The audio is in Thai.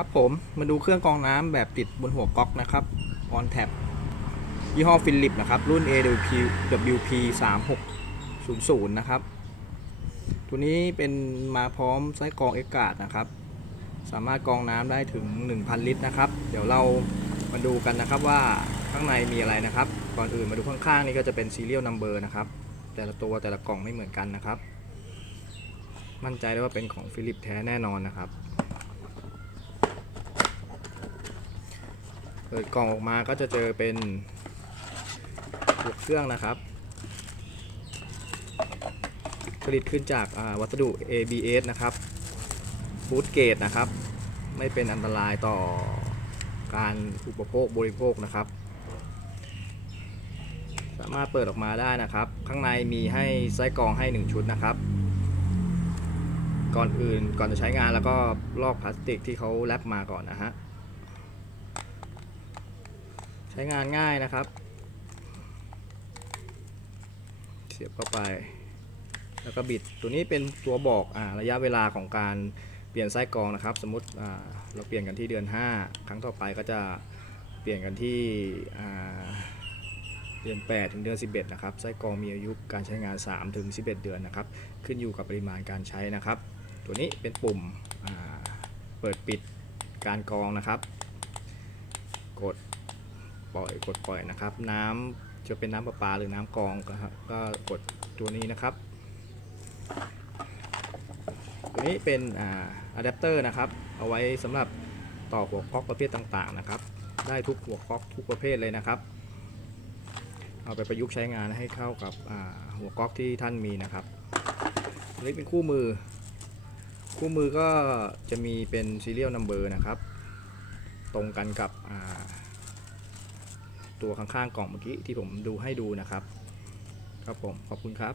ครับผมมาดูเครื่องกรองน้ำแบบติดบนหัวก๊อกนะครับ on tap ยี่ห้อฟิลิปนะครับ รุ่น AWP WP 3600 นะครับ ตัวนี้เป็นมาพร้อมไส้กรองเอกาดนะครับ สามารถกรองน้ำได้ถึง 1,000 ลิตรนะครับ เดี๋ยวเรามาดูกันนะครับว่าข้างในมีอะไรนะครับ ก่อนอื่นมาดูข้างๆนี่ก็จะเป็น serial number นะครับ แต่ละตัวแต่ละกล่องไม่เหมือนกันนะครับ มั่นใจได้ว่าเป็นของฟิลิปแท้แน่นอนนะครับ เปิดกล่องออกมาก็จะเจอเป็นหัวเครื่องนะครับ ผลิตขึ้นจากาวัสดุ ABS นะครับฟูดเกรดนะครับ ไม่เป็นอันตรายต่อการอุปโภคบริโภคนะครับ สามารถเปิดออกมาได้นะครับ ข้างในมีให้ไส้กรองให้ 1 ชุดนะครับ ก่อนอื่นก่อนจะใช้งานแล้วก็ลอกพลาสติกที่เขาแรปมาก่อนนะฮะ ช้งานง่ายนะครับ เสียบเข้าไป แล้วก็บิดตัวนี้เป็นตัวบอกอระยะเวลาของการเปลี่ยนไส้กรองนะครับ สมมติเราเปลี่ยนกันที่เดือน 5 ครั้งต่อไปก็จะเปลี่ยนกันที่เดือน 8 ถึงเดือน 11 นะครับ ไส้กรองมีอายุการใช้งาน 3 ถึง 11 เดือนนะครับ ขึ้นอยู่กับปริมาณการใช้นะครับ ตัวนี้เป็นปุ่มเปิดปิดการกรองนะครับ กด ล่อยกดปล่อยนะครับ น้ำจะเป็นน้ำประปาหรือน้ำกองครับก็กดตัวนี้นะครับตัวนี้เป็นอะแดปเตอร์นะครับ เอาไว้สำหรับต่อหัวก๊อกประเภทต่างๆนะครับ ได้ทุกหัวก๊อกทุกประเภทเลยนะครับ เอาไปประยุกต์ใช้งานให้เข้ากับหัวก๊อกที่ท่านมีนะครับนี้เป็นคู่มือ คู่มือก็จะมีเป็น serial number นะครับ ตรงกันกับ ตัวข้างๆกล่องเมื่อกี้ที่ผมดูให้ดูนะครับ ครับผมขอบคุณครับ